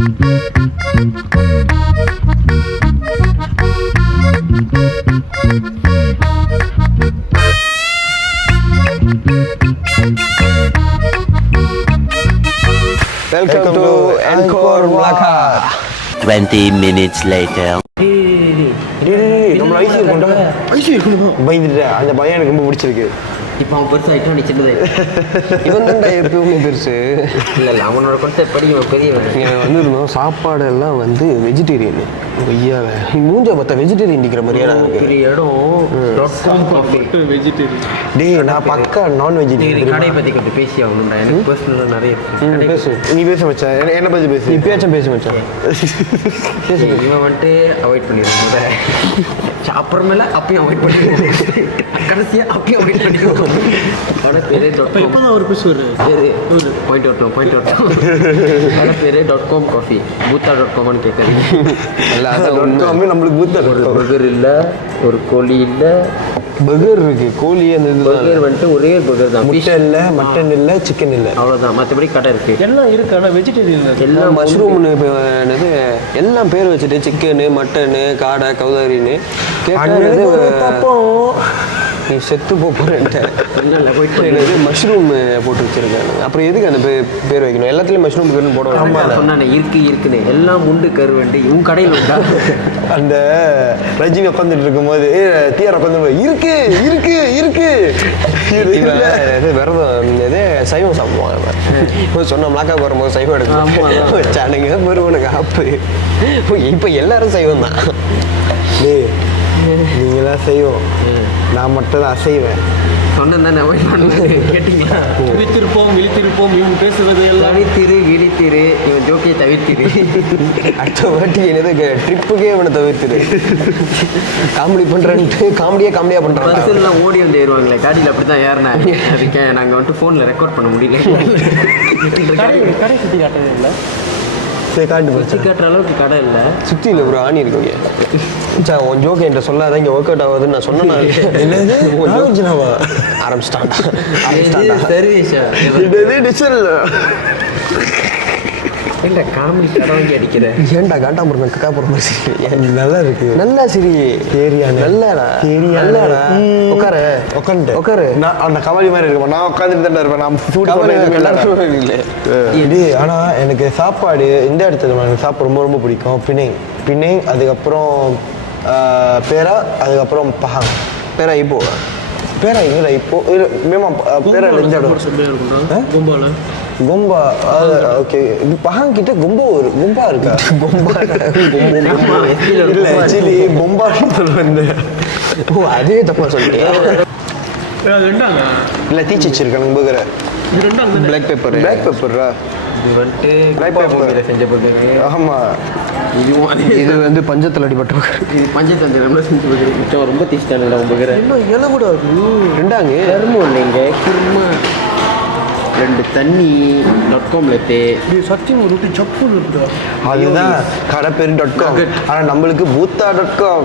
Welcome to Encore Melaka. 20 minutes later. நம்ம IC கொண்டா IC பயந்துட்டேன். அந்த பையன் எனக்கு ரொம்ப பிடிச்சிருக்கு. இப்போ அவன் பெருசு ஆகிட்டோம் நீ சின்னது இவன் தான் எப்பவுமே பெருசு. இல்லை இல்லை அவனோட கான்செப்ட் படி இவன் பெரியவன். வந்துருந்தோம் சாப்பாடெல்லாம் வந்து வெஜிடேரியன் ஐயாவ மூஞ்ச பார்த்தா வெஜிடேரியன் நிற்கிற மாதிரியா பெரிய இடம் வெஜிடேரியன். டேய் நான் பக்கா நான் வெஜிடேரியன். கடையை பற்றி கொஞ்சம் பேசி ஆகணும்டா. எனக்கு பர்சனலாக நிறைய பேசு. நீ பேச மச்சான். என்ன பற்றி பேசு. நீ பேச்சும் பேச மச்சான். இவன் வந்துட்டு அவாய்ட் பண்ணிடுவோம். அப்புறமேல அப்பயும் அவாய்ட் பண்ணிடுவோம். கடைசியாக அப்பயும் அவாய்ட் பண்ணிடுவோம். கடை பேர் .com காஃபி பூத்தா.comனு கேட்குறீங்க. நம்மளுக்கு பூத்தா பர்கர் இல்லை, ஒரு கோழி இல்லை. பர்கர் இருக்கு, கோழி அந்த பர்கர் வந்துட்டு ஒரே பர்கர் தான். முட்டை இல்லை, மட்டன் இல்லை, சிக்கன் இல்லை, அவ்வளோதான். மற்றபடி கடை இருக்கு, எல்லாம் இருக்கு. ஆனால் வெஜிடேரியன் எல்லாம் மஷ்ரூம்னு என்னது எல்லாம் பேர் வச்சுட்டு சிக்கனு மட்டனு காடை கௌதாரின்னு கேட்டா நீ செத்து போறேன்ட்ட மஷ்ரூம் போட்டு வச்சிருக்காங்க. அப்புறம் எதுக்கு அந்த பேர் வைக்கணும்? எல்லாத்துலயும் மஷ்ரூம் பேர்னு போட சொன்னானே இருக்குன்னு எல்லாம் உண்டு கருவண்டு உன் கடையில் உண்டா? அந்த ரஜினி உட்காந்துட்டு இருக்கும்போது தீயார் உட்காந்து இருக்கு இருக்கு இருக்கு விரதம் இது சைவம் சாப்பிடுவாங்க. சொன்ன மிளாக்காவுக்கு வரும்போது சைவம் எடுக்கணும் சாணுங்க பெருவனுக்கு ஆப்பு. இப்போ எல்லாரும் சைவம் தான். நீங்களாம் செய்வோம், நான் மட்டும் தான் அசைவேன். சொன்னேன் தானே கேட்டீங்களா? விழித்திருப்போம் விழித்திருப்போம் இவன் பேசுவது எல்லாம் விழித்திரு இவன் ஜோக்கியை தவிர்த்திரு. அடுத்த வாட்டி எனக்கு ட்ரிப்புக்கே இவனை தவிர்த்திரு. காமெடி பண்ணுறேன்ட்டு காமெடியாக பண்ணுறான். பஸ்ஸெல்லாம் ஓடி வந்து ஏறுவாங்களே காடியில் அப்படி தான் ஏறினேன். அதுக்கு நாங்கள் வந்துட்டு ஃபோனில் ரெக்கார்ட் பண்ண முடியல. கடை சுற்றி காட்டவே இல்லை. சரி காட்டு வச்சு காட்டுற அளவுக்கு கடை இல்லை. சுற்றி இல்லை ஒரு ஆணி இருக்குங்க. சார் உன் ஜோக்கு என்கிட்ட சொல்லாத, இங்கே ஒர்க் அவுட் ஆகுதுன்னு நான் சொன்னேன். ஆரம்பிச்சிட்டான் சர்வீஸா ஏன்டா காமெடி கடை வாங்கி அடிக்கிறேன்? ஏன்டா காட்டாம கக்காப்புறம் நல்லா இருக்கு. நல்லா சரி ஏரியா நல்லாடா நல்லாடா. உட்காரு நான் அந்த கபாலி மாதிரி இருப்பேன். நான் உட்காந்துட்டு தான் இருப்பேன். நான் இல்லை. ஆனா எனக்கு சாப்பாடு இந்த இடத்துல எனக்கு சாப்பாடு ரொம்ப ரொம்ப பிடிக்கும். பிணை அதுக்கப்புறம் பேரா அதுக்கப்புறம் பஹாங். பேரா இல்லை இப்போ மேமா பேரா இந்த இடம் கும்பா. ஓகே பஹாங் கிட்ட கும்பா இருக்கா? இல்ல ஆக்சுவலி கும்பான்னு சொல்லுவேன். ஓ அதே தப்பா சொல்லிட்டேன். இல்லை தீச்சி வச்சிருக்கானுங்க பர்கரை. பிளாக் பெப்பரா இது வந்துட்டு பிளாக் பெப்பர் செஞ்ச போட்டுருக்காங்க. ஆமாம் இது வந்து பஞ்சத்தில் அடிபட்ட இது பஞ்சத்தில் ரொம்ப செஞ்சு போட்டு ரொம்ப தீச்சிட்டானுங்களா உங்க பர்கரை? இலை கூட ரெண்டாங்க கரும்பு இல்லைங்க குருமா 2 தண்ணி .comலத்து சத்தியம் ஒரு ரொட்டி சப்பு இருக்குதா? அதுதான் கடை பேர் .com. ஆனால் நம்மளுக்கு பூத்தா.com.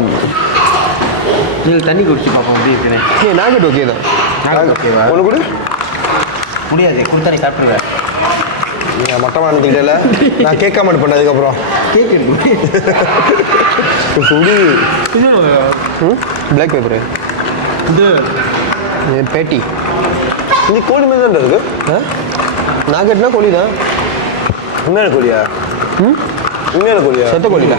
நீங்கள் தண்ணி குடிச்சு பார்ப்போம் அப்படி இருக்கிறேன். நாகட் ஓகே தான். ஒன்று கூட முடியாது கொடுத்தா நீ சாப்பிடுவேன். நீங்கள் மட்டமாக நினைக்கிட்டல நான் கேட்காம இருப்பேன். அதுக்கப்புறம் பிளாக் பேப்பரு இது பேட்டி இது கோழி மாதிரி தான் இருக்கு. நாகட்னா கோழி தான். உண்மையான கோழியா? உண்மையான கோழியா? செத்த கோழியா?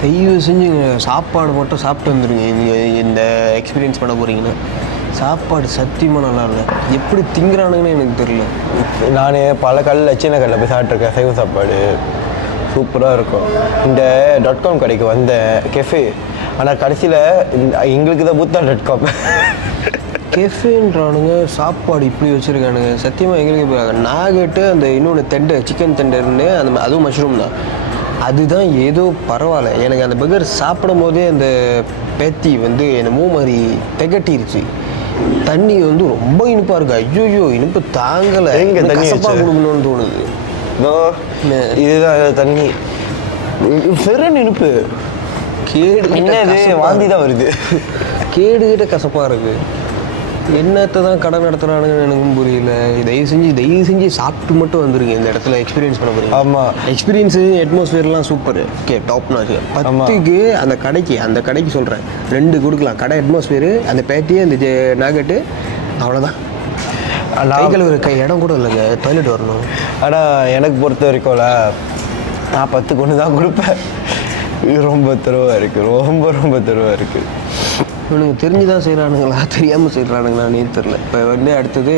தயவு செஞ்சுங்க சாப்பாடு மட்டும் சாப்பிட்டு வந்துடுங்க. இந்த எக்ஸ்பீரியன்ஸ் பண்ண போகிறீங்கன்னா சாப்பாடு சத்தியமாக நல்லா இல்லை. எப்படி திங்குறானுங்கன்னு எனக்கு தெரியல. நான் பல கல்லில் சின்ன கல்லில் போய் சாப்பிட்ருக்கேன். சைவ சாப்பாடு சூப்பராக இருக்கும். இந்த .com கடைக்கு வந்தேன் கெஃபே. ஆனால் கடைசியில் எங்களுக்கு தான் பூத்தா.com கெஃபேன்றானுங்க. சாப்பாடு இப்படி வச்சுருக்கானுங்க. சத்தியமாக எங்களுக்கு போகிறாங்க. நாகட்டு அந்த இன்னொன்று சிக்கன் தெண்டர்னு அந்த அதுவும் மஷ்ரூம் தான். அதுதான் ஏதோ பரவாயில்ல. எனக்கு அந்த பர்கர் சாப்பிடும் போதே அந்த பேத்தி வந்து என்னமோ மாதிரி திகட்டிருச்சு. தண்ணி வந்து ரொம்ப இனிப்பாக இருக்குது. ஐயோ இனிப்பு தாங்கலை. கசப்பாக கொடுக்கணும்னு தோணுது. இதுதான் தண்ணி பெரும் இனிப்பு. கேடு வாந்தி தான் வருது. கேடுகிட்ட கசப்பாக இருக்குது. என்னத்தை தான் கடை நடத்துகிறானுங்கன்னு எனக்கும் புரியல. தயவு செஞ்சு சாப்பிட்டு மட்டும் வந்துருங்க இந்த இடத்துல எக்ஸ்பீரியன்ஸ் பண்ண போகிறீங்க. ஆமாம், எக்ஸ்பீரியன்ஸு அட்மாஸ்ஃபியர்லாம் சூப்பர். Okay, top notch. 10க்கு அந்த கடைக்கு சொல்கிறேன் 2 கொடுக்கலாம். கடை அட்மாஸ்ஃபியரு, அந்த பேட்டி, அந்த நாகட்டு, அவ்வளோதான். கைகள் ஒரு இடம் கூட இல்லைங்க, டாய்லெட் வரணும். ஆனால் எனக்கு பொறுத்த வரைக்கும்ல நான் 10 கொண்டு தான் கொடுப்பேன். இது ரொம்ப தெருவாக இருக்குது, ரொம்ப தெருவாக இருக்குது. இவனுங்க தெரிஞ்சு தான் செய்கிறானுங்களா தெரியாமல் செய்கிறானுங்களான்னு தெரில. இப்போ வந்து அடுத்தது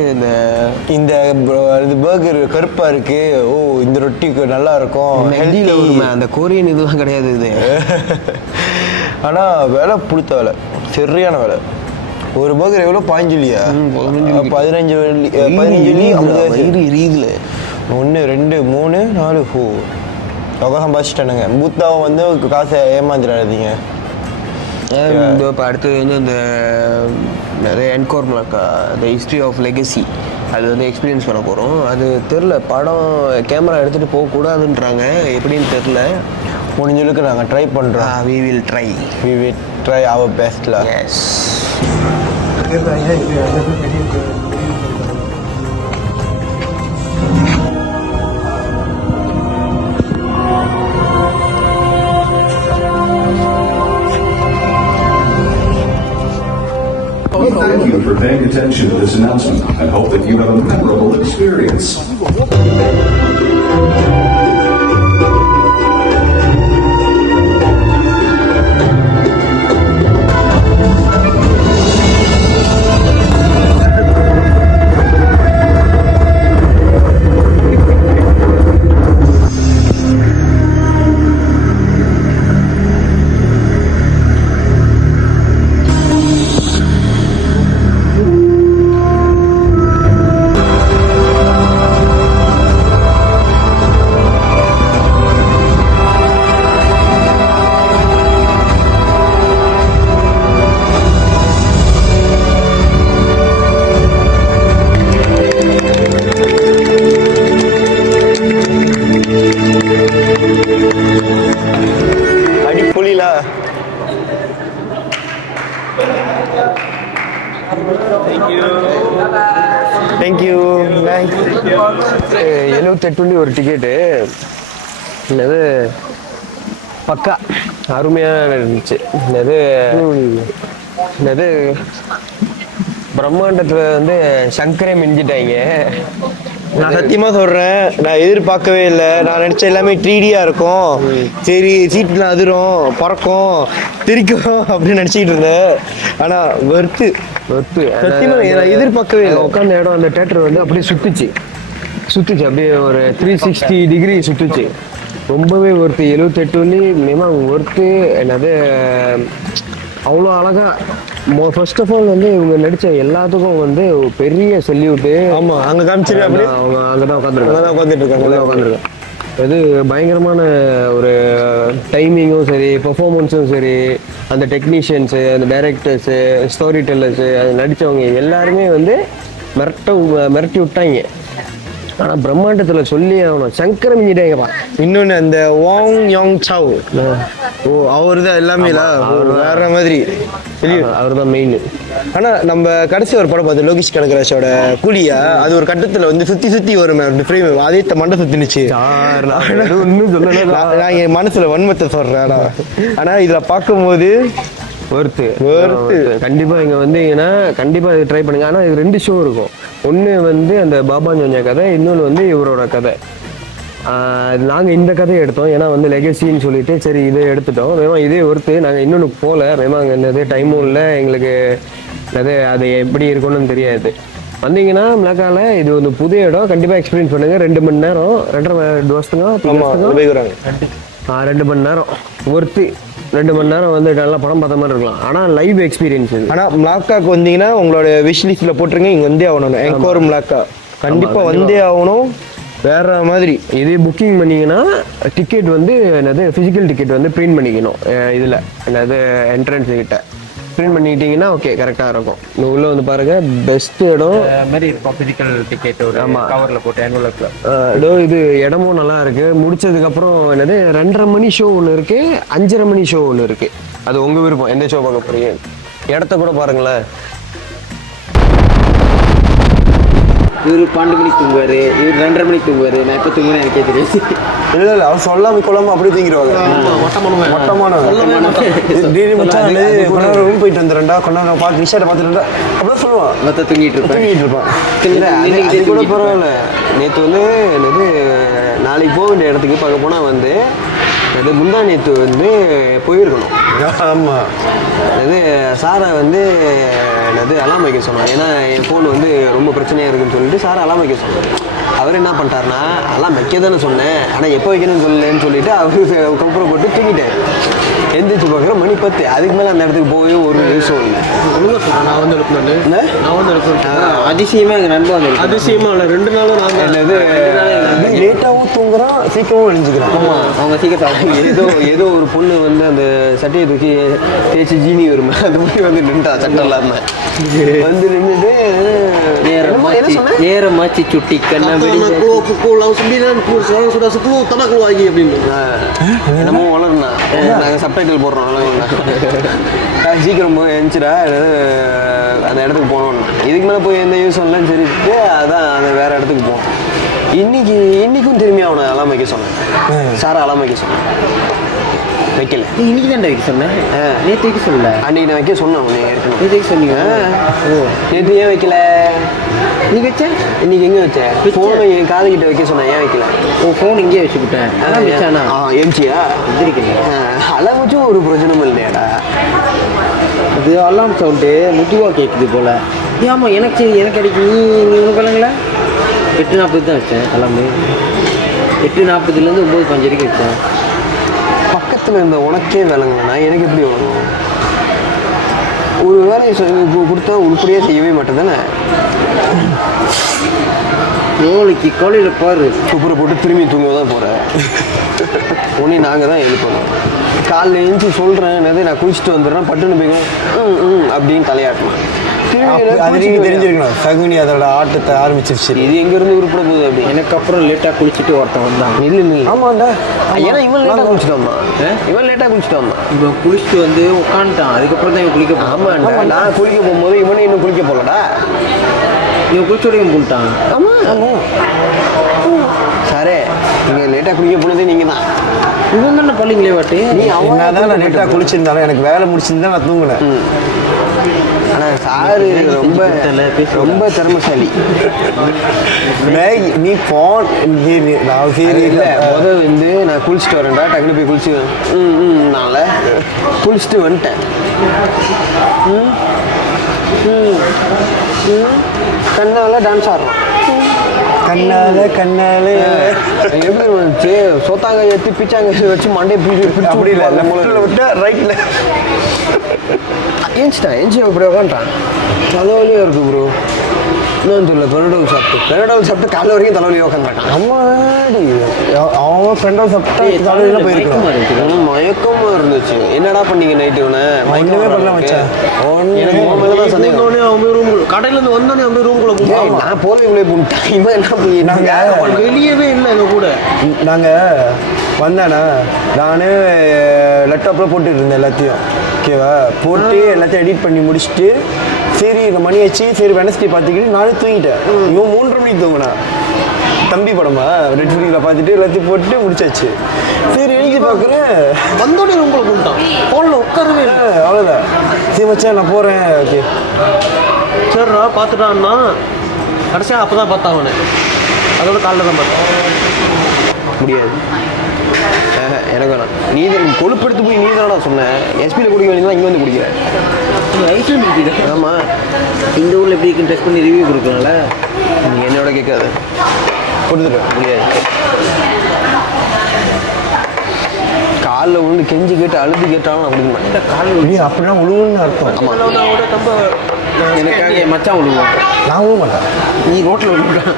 இந்த இது பர்கர் கருப்பாக இருக்குது. ஓ, இந்த ரொட்டிக்கு நல்லா இருக்கும். அந்த கொரியன் இதெல்லாம் கிடையாது இது. ஆனால் விலை பிடித்த விலை, சரியான விலை. ஒரு பர்கர் எவ்வளோ? 15 வெள்ளியா? 15 வெள்ளி. 15 வெள்ளி 50 ரீதில் 1 2 3 4 தொகை சம்பாதிச்சிட்டானுங்க. பூத்தாவும் வந்து காசை ஏமாந்துடாதீங்க. இப்போ அடுத்தது வந்து இந்த நிறைய encore Malacca, the history of legacy, அது வந்து எக்ஸ்பீரியன்ஸ் பண்ண போகிறோம். அது தெரில, படம் கேமரா எடுத்துகிட்டு போகக்கூடாதுன்றாங்க, எப்படின்னு தெரில. முடிஞ்சளவுக்கு நாங்கள் ட்ரை பண்ணுறோம். வி வில் ட்ரை அவர் பெஸ்ட்ல. Yes. Thank you for paying attention to this announcement. I hope that you have a memorable experience. Thank you. 78 ஒரு டிக்கெட்டு. என்னது பக்கா அருமையாக இருந்துச்சு. என்னது பிரம்மாண்டத்தில் வந்து சங்கரே மிஞ்சிட்டாங்க. நான் சத்தியமாக சொல்கிறேன், நான் எதிர்பார்க்கவே இல்லை. நான் நினச்ச எல்லாமே 3Dயாக இருக்கும். சரி, சீட்லாம் அதிரும், பறக்கும், திரிக்கும் அப்படின்னு நினச்சிக்கிட்டு இருந்தேன். ஆனால் வெறுத்து சத்தியமாக நான் எதிர்பார்க்கவே இல்லை. உட்காந்த இடம், அந்த தேட்டர் வந்து அப்படியே சுற்றுச்சு அப்படியே ஒரு 360 டிகிரி சுற்றுச்சு. ரொம்பவே ஒர்த்து. 78 வெள்ளி மினிமம் ஒர்த்து. என்னது அவ்வளோ அழகாக. ஃபர்ஸ்ட் ஆஃப் ஆல் வந்து இவங்க நடித்த எல்லாத்துக்கும் வந்து பெரிய சல்யூட்டு. ஆமாம், அங்கே காமிச்சிரு. அப்படி அவங்க அங்கே தான் உட்காந்துட்டு இருக்காங்க. இது பயங்கரமான ஒரு டைமிங்கும் சரி, பெர்ஃபார்மன்ஸும் சரி, அந்த டெக்னீஷியன்ஸு, அந்த டைரக்டர்ஸு, ஸ்டோரி டெல்லர்ஸு, அது நடித்தவங்க எல்லாருமே வந்து மிரட்டி விட்டாங்க. ஆனால் பிரம்மாண்டத்தில் சொல்லி ஆகணும், சங்கர மிஞ்சிட்டாங்கப்பா. இன்னொன்று அந்த வாங் யோங் சாவ், ஓ அவர் தான் எல்லாமே. அவர் வேற மாதிரி, அவர் தான் மெயின். ஆனால் நம்ம கடைசி ஒரு படம் பார்த்து லோகேஷ் கனகராஜோட கூலியா, அது ஒரு கட்டத்தில் வந்து சுற்றி வருமே ஃப்ரேம், அதே மண்டை சுத்தினுச்சு. ஒன்றும் சொல்லலை, நான் என் மனசில் வன்மத்தை சொல்கிறேன். ஆனால் இதில் பார்க்கும்போது ஒர்த்து கண்டிப்பாக. இங்கே வந்தீங்கன்னா கண்டிப்பாக இது ட்ரை பண்ணுங்க. ஆனால் இது 2 ஷோ இருக்கும். ஒன்று வந்து அந்த பாபா ஞோஞ்சா கதை, இன்னொன்று வந்து இவரோட கதை. நாங்கள் இந்த கதையை எடுத்தோம், ஏன்னா வந்து லெகசின்னு சொல்லிட்டு சரி இதை எடுத்துட்டோம். மேமா இதே ஒர்த்து. நாங்கள் இன்னொன்று போகல, மேமா அங்கே என்னது டைமும் இல்லை எங்களுக்கு. அது எப்படி இருக்குன்னு தெரியாது. வந்தீங்கன்னா மிளகால இது வந்து புது இடம், கண்டிப்பாக எக்ஸ்பீரியன்ஸ் பண்ணுங்க. 2 மணி நேரம், 2.5 வருஷத்துங்க 2 மணி நேரம் ஒர்த்து. 2 மணி நேரம் வந்து நல்லா படம் பார்த்த மாதிரி இருக்கலாம். ஆனால் லைவ் எக்ஸ்பீரியன்ஸ் இது. ஆனால் மிளாக்காக்கு வந்தீங்கன்னா உங்களோட விஷ் லிஸ்ட்டில் போட்டிருங்க, இங்கே வந்தே ஆகணும். என்கோர் மிளாக்கா கண்டிப்பாக வந்தே ஆகணும். வேற மாதிரி இதே புக்கிங் பண்ணிங்கன்னா டிக்கெட் வந்து என்னது ஃபிசிக்கல் டிக்கெட் வந்து பிரிண்ட் பண்ணிக்கணும். இதில் என்னது என்ட்ரன்ஸ் கிட்ட பிரிண்ட் பண்ணிக்கிட்டீங்கன்னா ஓகே, கரெக்டாக இருக்கும். உள்ளே வந்து பாருங்க, பெஸ்ட் இடம் மாதிரி இருக்கும். ஃபிசிக்கல் டிக்கெட் ஒரு கவரில் போட்டு என்வலப்பில் இதோ இது இடமும் நல்லா இருக்கு. முடிச்சதுக்கப்புறம் என்னது 2:30 மணி ஷோ ஒன்று இருக்கு, 5:30 மணி ஷோ ஒன்று இருக்கு. அது உங்கள் விருப்பம், எந்த ஷோ பார்க்க போறீங்க. இடத்த கூட பாருங்களேன். இவரு 12 மணிக்கு தூங்குவாரு, இவர் 2:30 மணிக்கு தூங்குவாரு. நான் எப்போ தூங்குவேன்னு எனக்கே தெரியாது. இல்லை இல்லை அவர் சொல்லாம கொள்ளாம அப்படியே தூங்கிடுவாங்க. மொட்டமான ரூம் போயிட்டு வந்துடுறா கொண்டாந்து பார்த்து விஷயத்தை பார்த்துட்டு அப்படியே சொல்லுவான். மொத்த தூங்கிட்டு இருப்பான். அது கூட பரவாயில்ல. நேற்று வந்து என்னது நாளைக்கு போக வேண்டிய இடத்துக்கு பார்க்க போனால் வந்து அது முந்தா நேற்று வந்து போயிருக்கணும். ஆமாம். அது சாரை வந்து என்னது அலாம் வைக்க சொன்னார். ஏன்னா என் ஃபோன் வந்து ரொம்ப பிரச்சனையாக இருக்குன்னு சொல்லிட்டு சாரை அலாம் வைக்க சொன்னார். அவர் என்ன பண்ணிட்டாருன்னா அலாம் வைக்க தானே சொன்னேன், ஆனால் எப்போ வைக்கணும்னு சொல்லலன்னு சொல்லிட்டு அவரு கொப்பரை போட்டு தூங்கிட்டேன். எந்திரிச்சு பார்க்குற மணி 10. அதுக்கு மேலே அந்த இடத்துக்கு போய் ஒரு யூஸும் இல்லை. ஒழுங்காக சொல்கிறேன், நான் வந்து எழுப்பினேன். அதிசயமா எங்கள் நண்பன் வந்து அதிசயமா இல்லை, 2 நாளும் நான் என்னது லேட்டாகவும் தூங்குறான், சீக்கிரமும் எழுஞ்சிக்கிறான். ஆமாம், அவங்க சீக்கிரம் ஏதோ ஒரு பொண்ணு வந்து அந்த சட்டையை தூக்கி தேய்ச்சி ஜீனி வருமே அது மாதிரி வந்து நின்றா சட்டம் இல்லாமல் வந்து நின்றுட்டு நேரமாச்சு சுட்டி கண்ணா என்னமோ வளர்னா நாங்கள் சப்டைட்டில் போடுறோம். சீக்கிரம் போய் எழுந்துச்சுடா அந்த இடத்துக்கு போனோம்னா இதுக்கு மேலே போய் எந்த யூஸ் இல்லைன்னு சொல்லிட்டு அதான் அந்த வேற இடத்துக்கு போவோம். இன்னைக்கும் திரும்பி அவனை அலாம் வைக்க சொன்னேன். சாரை அலாம் வைக்க சொன்னேன், வைக்கல. இன்னைக்கு தான் வைக்க சொன்னேன், நேற்று வைக்க சொல்லல. அன்னைக்கு நான் வைக்க சொன்னேன். அவனை ஏற்கனவே நேற்று வைக்க சொன்னீங்க. நேற்று ஏன் வைக்கல? நீ வச்ச இன்னைக்கு எங்கே வச்ச ஃபோனை என் காது கிட்ட வைக்க சொன்னேன், ஏன் வைக்கல? ஃபோன் இங்கேயே வச்சுக்கிட்டேன். அதான் வச்சானா எம்சியா அலாம் வச்சும் ஒரு பிரச்சனமும் இல்லையாடா. அது அலாம் சவுண்டு முட்டிவா கேட்குது போல. ஆமாம், எனக்கு அடிக்கு நீ உனக்கு இல்லைங்களா? 8:40 தான் வச்சேன் எல்லாமே. 8:40லேருந்து 9:05 வரைக்கும் வச்சேன். பக்கத்தில் இருந்த உனக்கே விளங்குனா எனக்கு எப்படி வரும்? ஒரு வேலையை கொடுத்தா உருப்படியாக செய்யவே மாட்டேன் தானே. நாளைக்கு காலையில் பாரு, குப்புரை போட்டு திரும்பி தூங்க தான் போகிறேன். உடனே நாங்கள் தான் எழுப்பணும். காலைல எழுந்து சொல்கிறேன், என்னது நான் குளிச்சுட்டு வந்துடுறேன், பட்டுன்னு போய்க்கும் அப்படின்னு தலையாட்டணும். தெரிஞ்சிருக்கணும் சகுனி அதோட ஆட்டத்தை ஆரம்பிச்சிருச்சு. இது எங்கேருந்து உருப்பட போகுது அப்படி. எனக்கு அப்புறம் லேட்டாக குளிச்சுட்டு ஒருத்தன் வந்தான். இல்லை ஆமாண்டா, ஏன்னா இவன் லேட்டாக குளிச்சுட்டோம்மா. இவன் லேட்டாக குளிச்சுட்டோம்மா. இவன் குளிச்சுட்டு வந்து உட்காந்துட்டான். அதுக்கப்புறம் தான் இவன் குளிக்க. ஆமாண்டா, நான் குளிக்க போகும்போது இவனே இன்னும் குளிக்க போகலடா. இவன் குளிச்சோட இவன் குளிட்டான். ஆமாம் சாரே, நீங்கள் லேட்டாக குளிக்க போனதே நீங்கள் தான். இவன் தானே பள்ளிங்களே வாட்டி. நீ அவன் தான் நான் லேட்டாக குளிச்சிருந்தாலும் எனக்கு வேலை முடிச்சிருந்தா நான் தூங்கினேன். ஆனால் சாரு ரொம்ப திறமைசாலி. நீ போன் நான் சரி இல்லை முதல் வந்து நான் குளிச்சுட்டு வரேன்டா, டக்குனு போய் குளிச்சு நான்ல குளிச்சுட்டு வந்துட்டேன். கண்ணால் டான்ஸ் ஆடுறோம். கண்ணால எப்படி வந்துச்சு? சோத்தாங்க ஏற்றி பிச்சாங்க வச்சு மண்டையை பிடிச்சி அப்படி இல்லை, லெஃப்ட்டில் விட்டு ரைட்டில் ஏஞ்சிட்டான். ஏஞ்சி இப்படி உட்காந்துட்டான். தலைவலியாக இருக்குது ப்ரோ. இன்னும் தெரியல. பெனடோல் சாப்பிட்டு காலைல வரைக்கும் தலைவலியாக உட்காந்துருக்கான். அம்மாடி அவன் ஃப்ரெண்டோட சாப்பிட்டா தலைவலியில் போயிருக்கான். மயக்கமாக இருந்துச்சு. என்னடா பண்ணீங்க நைட்டு? இவனை ஒன்றுமே பண்ணல வச்சேன். தான் சந்தேகம். கடையிலேருந்து வந்தோடனே வந்து ரூம்குள்ளே போட்டோம். நான் போர்வைக்குள்ளே போட்டேன். இவன் என்ன பண்ணி நாங்கள் வெளியவே இல்லை எங்கள் கூட. நாங்கள் வந்தேண்ணா, நானே லேப்டாப்பில் போட்டுட்டு இருந்தேன் எல்லாத்தையும். ஓகேவா, போட்டு எல்லாத்தையும் எடிட் பண்ணி முடிச்சுட்டு சரி இந்த மணி ஆச்சு, சரி வெனஸ்டே பார்த்துக்கிட்டு நானும் தூங்கிட்டேன். இவன் 3:30 மணிக்கு தூங்கினா. தம்பி படமா நெட்ஃப்ளிக்ஸில் பார்த்துட்டு எல்லாத்தையும் போட்டு முடிச்சாச்சு. சரி எழுதி பார்க்குறேன், வந்தோடனே ரூம்குள்ளே போட்டான். ஃபோனில் உட்காரவே இல்லை. அவ்வளோதான். சரி மச்சான் நான் போகிறேன். ஓகே சரிடா பார்த்துட்டான்னா கடைசியாக அப்போ தான் பார்த்தான் அவனை. அதோட காலைல தான் பார்த்தேன். முடியாது, எனக்கு வேணாம். நீ கொழுப்படுத்து போய் நீ தானடா சொன்னேன். எஸ்பியில் குடிக்க வேண்டியதான் இங்கே வந்து குடிக்கிறேன். ஐஸ்கிரீம் குடிக்கிற. ஆமாம், இந்த ஊரில் எப்படி இருக்குன்னு டெஸ்ட் பண்ணி ரிவ்யூ கொடுக்கணும்ல. நீ என்னோட கேட்காது, கொடுத்துட்டு முடியாது. காலில் விழுந்து கெஞ்சி கேட்டு அழுது கேட்டாலும் நான் கொடுக்க மாட்டேன். கால் அப்படின்னா உழுவுன்னு அர்த்தம். எனக்காக மச்சான் விடுவோம். நான் விழுவ மாட்டேன். நீ ரோட்டில் விழுவிட்டான்.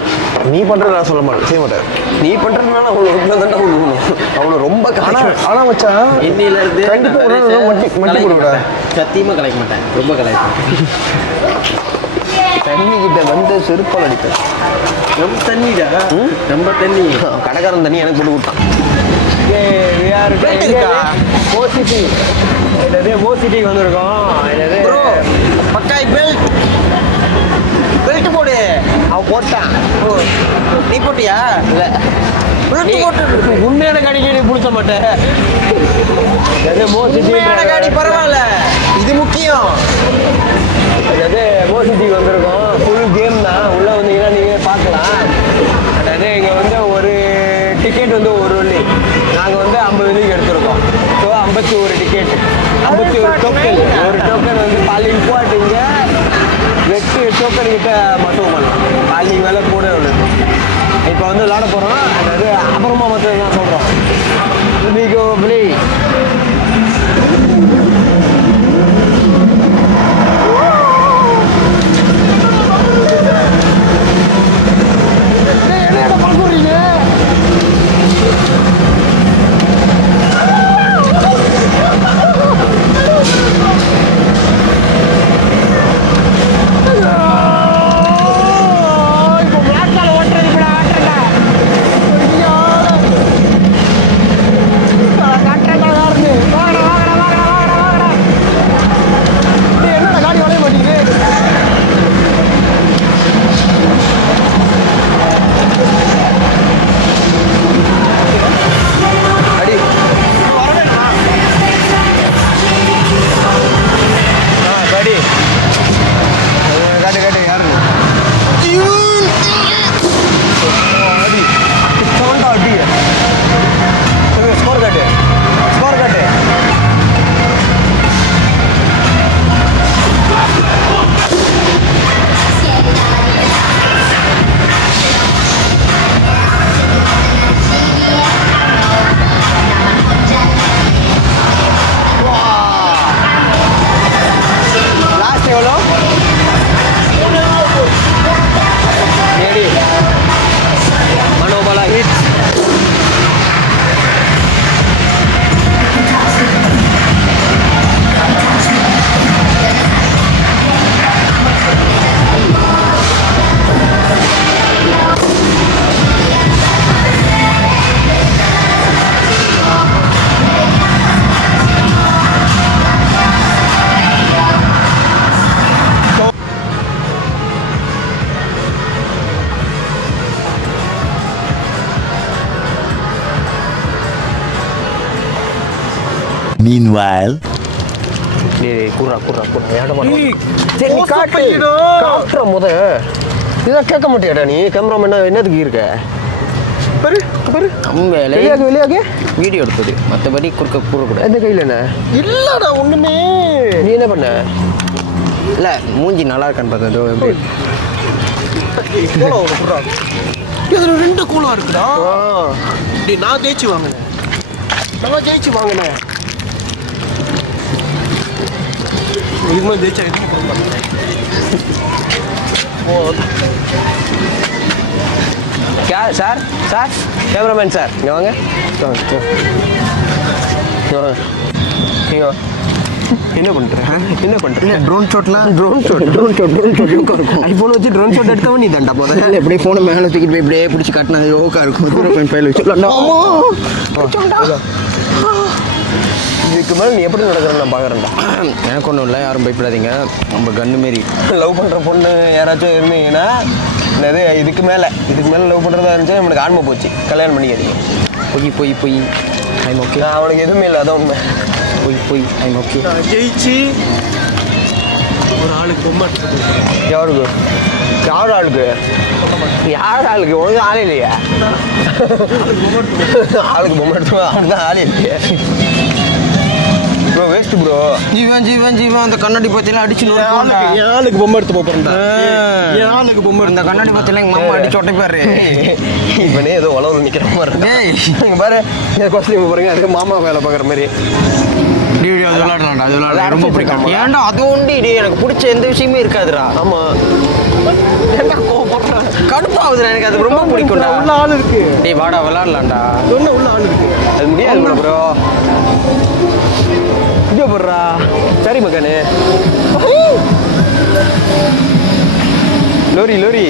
நீ பண்ணுறது நான் சொல்ல மாட்டேன், செய்ய மாட்டேன். நீ பண்ணுறதுனால அவனை ரோட்டில் தானே விழுவணும். அவனை ரொம்ப ஆனால் மச்சான் எண்ணெயில இருந்து கண்டிப்பாக மட்டி கொடுக்கூடா. சத்தியமாக கலைக்க மாட்டேன், ரொம்ப கலைப்பேன். தண்ணி கிட்ட வந்து செருப்பால் அடிப்பேன். ரொம்ப தண்ணிடா, ரொம்ப தண்ணி. கடைக்காரன் தண்ணி எனக்கு போட்டு விட்டான். ஓசிட்டிக்கு வந்திருக்கோம். பக்காய் பெல்ட் போடு. போட்டான். நீ போட்டியா? இல்ல நீ போட்டு உண்மையான காடிக்கு நீ பிடிச்ச மாட்டேன். உண்மையான காடி பரவாயில்ல, இது முக்கியம். அதாவது மோசிட்டிக்கு வந்திருக்கோம். ஃபுல் கேம் தான். உள்ளே வந்தீங்கன்னா நீங்கள் பார்க்கலாம். அதாவது இங்கே வந்து ஒரு டிக்கெட் வந்து ஒரு வெள்ளி. நாங்கள் வந்து 50 வெள்ளிக்கு எடுத்திருக்கோம். So 51 ticket, 51 token. ஒரு டோக்கன் வந்து பாலிங் போட்டிங்க 8 டோக்கன் கிட்ட மட்டும் பண்ணலாம். பாலிங் வேலை கூட உள்ளது. இப்போ வந்து விளாட போகிறோம். அதாவது அப்புறமா மட்டும் தான் சொல்கிறோம். இன்னைக்கு பிளே Meanwhile, சரி நீ காட்டுற முத இதான் கேட்க மாட்டியாடா நீ. கேமராமேன் என்னதுக்கு இருக்க? வெளியாகு வீடியோ எடுத்தது, மற்றபடி குறுக்க கூறக்கூடாது. எந்த கையில் என்ன இல்லடா ஒண்ணுமே. நீ என்ன பண்ண? இல்லை மூஞ்சி நல்லா இருக்கான்னு பார்த்தது. இதுல 2 கூலா இருக்குடா. நான் ஜெயிச்சு வாங்கினேன். இதுமாதிரி ஜெயிச்சா சார் கேமராமேன் சார் இங்கே வாங்க. என்ன பண்ணுறேன்? ட்ரோன் ஷாட்லாம் ஐஃபோன் வச்சு ட்ரோன் ஷாட் எடுத்தவன் நீ தாண்டா போதும். எப்படியே ஃபோனை மேலே தூக்கிட்டு போய் இப்படியே பிடிச்சி காட்டினா யோகா இருக்கும். 0.5 வச்சு இதுக்கு மேலே நீ எப்படி நடக்கிறேன்னு நான் பார்க்குறேன்டா. எனக்கு ஒன்றும் இல்லை, யாரும் பயப்படாதீங்க. நம்ம கன்று மாரி லவ் பண்ணுற பொண்ணு யாராச்சும் இருந்தீங்கன்னா என்னது இதுக்கு மேலே லவ் பண்ணுறதா இருந்துச்சா நம்மளுக்கு ஆன்மை போச்சு. கல்யாணம் பண்ணிக்காதீங்க. போய் ஐம் ஓகே. அவனுக்கு எதுவுமே இல்லை, அதான் உண்மை. போய் ஐம் ஓகே. ஜெயிச்சு ஒரு ஆளுக்கு பொம்மை யாருக்கு ஒழுங்கு ஆளே இல்லையா? ஆளுக்கு பொம்மை எடுத்து அவனுக்கு தான் ஆளே இல்லையா? Bro waste bro. ஜீவன் அந்த கண்ணாடி பத்திலாம் அடிச்சு என் ஆளுக்கு பொம்மை எடுத்து போறேன்டா. என் ஆளுக்கு பொம்மை இந்த கண்ணாடி பத்திலாம் எங்கள் மாமா அடிச்சு ஒட்டைப்பாரு. இவனே ஏதோ உழவு நிற்கிற மாதிரி இங்கே பாரு. கோஸ்டியூம் பாருங்க, அதுக்கு மாமா வேலை பார்க்குற மாதிரி. அது விளையாடலாம்டா, ரொம்ப பிடிக்கும். ஏன்டா அது ஒண்டி எனக்கு பிடிச்ச எந்த விஷயமே இருக்காதுடா. ஆமாம், என்ன கோவப்படுறேன், கடுப்பாகுதுடா. எனக்கு அது ரொம்ப பிடிக்கும்டா. உள்ள ஆள் இருக்கு. டேய் வாடா விளையாடலாம்டா. உள்ள ஆள் இருக்கு. அது முடியாது ப்ரோ. இங்கே போடுறா. சரி மக்கானு. லோரி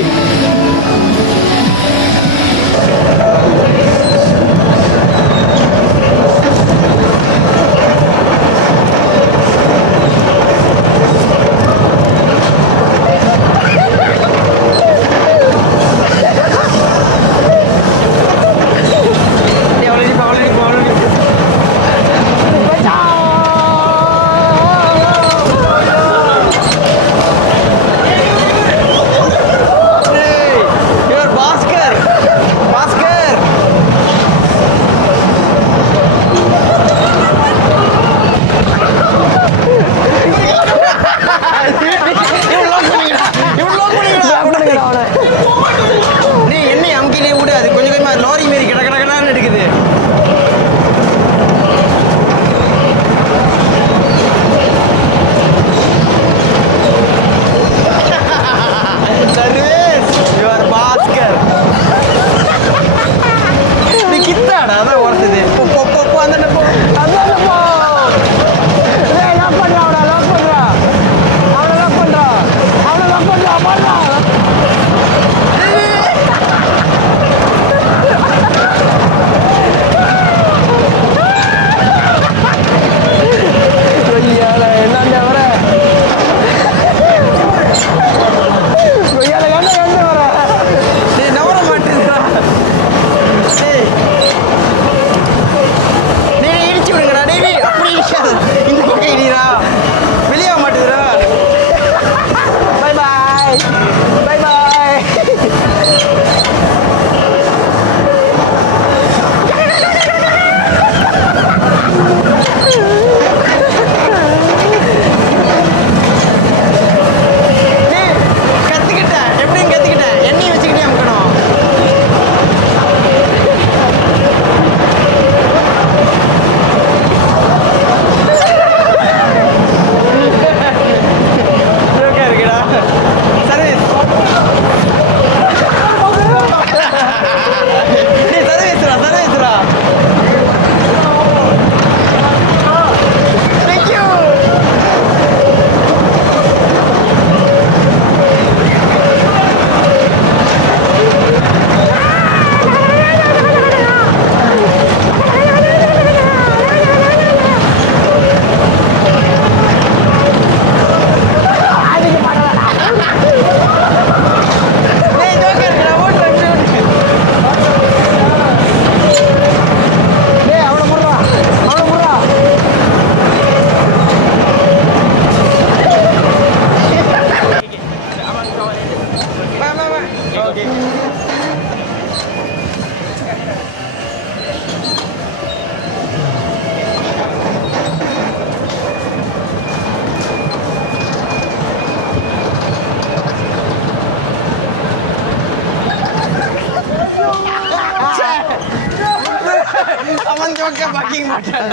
அவன் ஜோக்க பாக்கிங் மாட்டான்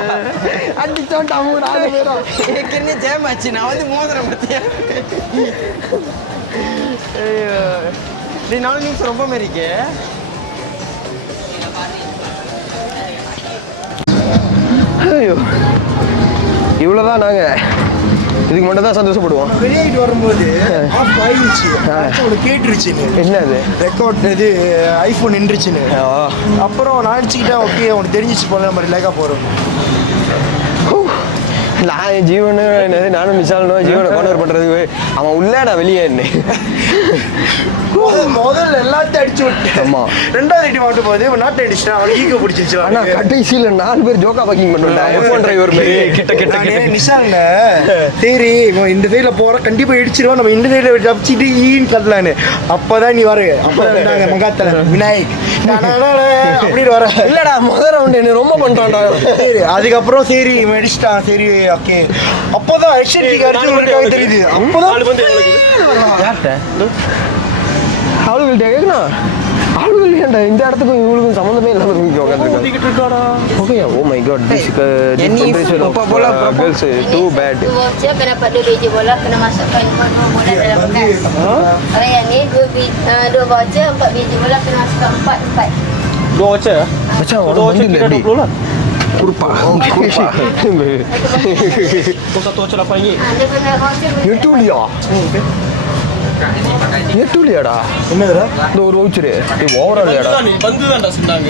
அடிச்சோம் டம்மு நாலு பேரும் எனக்கு என்ன ஜெயம் ஆச்சு நான் வந்து மோதிரம் பத்தியா நீ 4 நிமிஷம் ரொம்ப மாதிரி இருக்கே ஐயோ இவ்வளோதான் நாங்கள் இதுக்கு மட்டும் தான் சந்தோஷப்படுவோம். வெளியாகிட்டு வரும்போது ஆஃப் ஆயிடுச்சு உனக்கு கேட்டுருச்சுன்னு என்னது ரெக்கார்ட் இது ஐஃபோன் நின்றுச்சுன்னு அப்புறம் நான் நினச்சிக்கிட்டேன் ஓகே உனக்கு தெரிஞ்சிச்சு போல நம்ம ரிலேக்காக போகிறோம். நான் என் ஜீவனு என்னது நானும் மிசாலனும் ஜீவனை கான்வர் பண்ணுறதுக்கு அவன் உள்ளே நான் வெளியே இருந்தேன். முதல்ல எல்லாத்தையும் அடிச்சு விட்டேன். ஆமாம். ரெண்டாவது ஐட்டம் மாட்டு போகுது நாட்டை அடிச்சுட்டேன் அவன் ஈகோ பிடிச்சிச்சு. ஆனால் கடைசியில் 4 பேர் ஜோக்கா பாக்கிங் பண்ணுவேன் F1 டிரைவர் மாதிரி கிட்ட கிட்ட நிஷாங்க சரி இவன் இந்த சைடில் போகிற கண்டிப்பாக இடிச்சிருவான் நம்ம இந்த சைடில் தப்பிச்சிட்டு ஈன்னு கட்டலான்னு அப்போதான் நீ வர அப்போதான் நாங்கள் மங்காத்தல விநாயக் அப்படின்னு வர இல்லடா முதல் ரவுண்ட் என்ன ரொம்ப பண்ணுறான்டா. சரி அதுக்கப்புறம் சரி இவன் அடிச்சிட்டான் சரி ஓகே அப்போதான் ஐஸ்வர்யா அடிச்சு தெரியுது அப்போதான் யார்கிட்ட அவளுகள்கிட்ட கேட்கணும் அவளுகள் ஏன்டா இந்த இடத்துக்கும் இவளுக்கும் சம்மந்தமே இல்லாமல் தூக்கி உட்காந்துருக்காடா. Okay oh my god this temperature of girls too bad. Voucher kena dapat 2 biji bola, kena masukkan 2 bola dalam bekas. Kalau yang ni 2 voucher, 4 biji bola, kena masukkan 4. 2 voucher? Macam 2 orang voucher banding kira dah 20 lah. kurpa. Kau 1 voucher RM8. Dia kena voucher எட்டு இல்லையா எட்டு இல்லையாடா என்னதுடா இந்த ஒரு voucher overall இல்லையாடா வந்துதான்டா சொன்னாங்க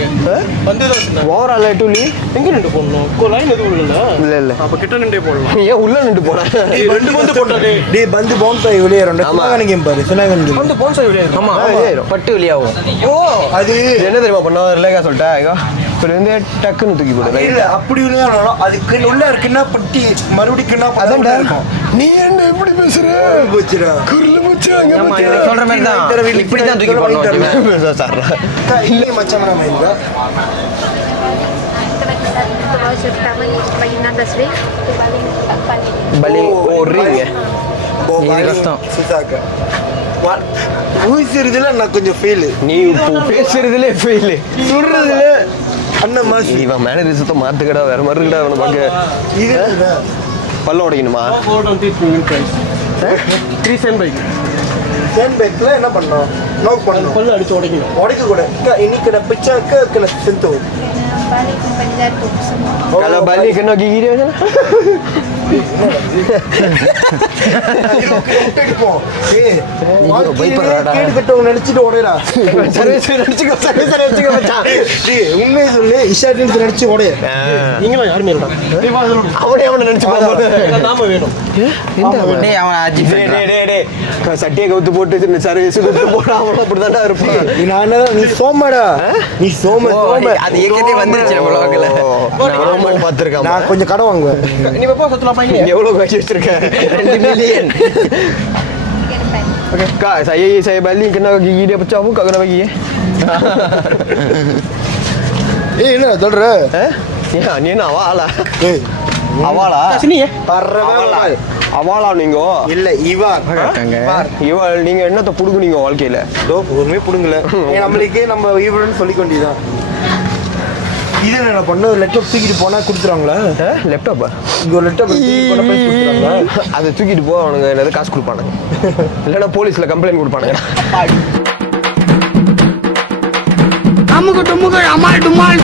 வந்துதான் சொன்னாங்க ஓவரால் எட்டு இல்லி எங்க நின்று போடணும் லைன் எதுவும் இல்லைல்ல இல்லை இல்லை அப்ப கிட்ட நின்றே போடலாம் ஏன் உள்ள நின்று போனேன் ரெண்டு வந்து போட்டாடே டேய் பந்து பவுன் பாய் வெளியேறோம் சுனாகன் கேம் பாரு சுனாகன் கேம் வந்து போன்சா விட ஆமா வெளியாயிரும் பட்டு வெளியாகும் ஓ அது இது என்ன தெரியுமா பண்ண ரிலேக்கா சொல்லிட்டேன் ஐயோ இப்போ வந்து டக்குன்னு தூக்கி போடு இல்ல அப்படி விளையாடணும் அதுக்கு உள்ள இருக்குன்னா பட்டி மறுபடிக்குன்னா அதான்டா இருக்கும் நீ என்ன இப்படி பேசுற போச்சுடா குருளு முச்சு அங்க ஆமா இவன் சொல்ற மாதிரி தான் இப்படி தான் தூக்கி போடணும் சார் இல்லை மச்சான் நம்ம இல்ல Untuk voucher pertama ni kita bagi RM16, kita bagi RM4. பலி ஓ ரிங் இது கஷ்டம். சுசாக்கா ஊசிறதுல நான் கொஞ்சம் ஃபெயில் நீ இப்போ பேசுறதுலே ஃபெயில் சொல்றதுல அண்ணன் மாசி இவன் மேனரிசத்தை மாத்துக்கடா வேற மாதிரி இருக்கடா அவனை பார்க்க இது பல்ல உடைக்கணுமா போட் வந்து 3 சென் பைக் சேன் பேக்ல என்ன பண்ணோம் நோக் பண்ணோம் பல்லு அடிச்சு உடைக்கணும் உடைக்க கூட இன்னைக்கு நான் பிச்சாக்க கன செந்தோ Balik sampai jatuh semua. kalau balik kena gigi dia macam அடிப்போம் கேடு கட்டவங்க நினைச்சிட்டு ஓடையடா சர்வீஸ் அடிச்சுக்க மச்சான் உண்மையை சொல்லு இஷாட்டின்னு நினைச்சு ஓடைய நீங்களும் யாருமே இல்லடா அவனை நினைச்சு பார்ப்போம் நாம வேணும் டேய் அவன் அஜித் சட்டியை கவுத்து போட்டு சர்வீஸ் கொடுத்து போட அவன் அப்படிதான்டா இருப்பான் நான் என்னதான் நீ சோமடா நீ சோம சோம அது ஏற்கனவே வந்துருச்சு நம்ம லோக்கல்ல நான் பார்த்துருக்கேன் நான் கொஞ்சம் கடை வாங்குவேன் நீ எப்போ சத்தலாம் பையன் எவ்வளவு காய்ச்சி வச்சிருக்கேன் 2 million 3 depan. Kak, saya balik kena gigi dia pecah pun kak kena bagi ஏய் என்ன சொல்ற Ya, ni nak awak lah ஏய் Awak lah sini ya பரவாயில்ல Awak lah நீங்க இல்ல இவன் இவள் நீங்க என்னத்தை புடுங்குனீங்க வாழ்க்கையில ஒருமே புடுங்கல நம்மளுக்கே நம்ம ஈவன் சொல்லி கொண்டிதான் இது என்ன பண்ண ஒரு லேப்டாப் தூக்கிட்டு போனா கொடுத்துருவாங்களா லேப்டாப்பா இங்க ஒரு லேப்டாப் போனா போய் கொடுத்துருவாங்களா அதை தூக்கிட்டு போ அவனுங்க என்னது காசு கொடுப்பானுங்க இல்லைன்னா போலீஸ்ல கம்ப்ளைண்ட் கொடுப்பானுங்க அமுக்கு டுமுக்கு அமால் டுமால்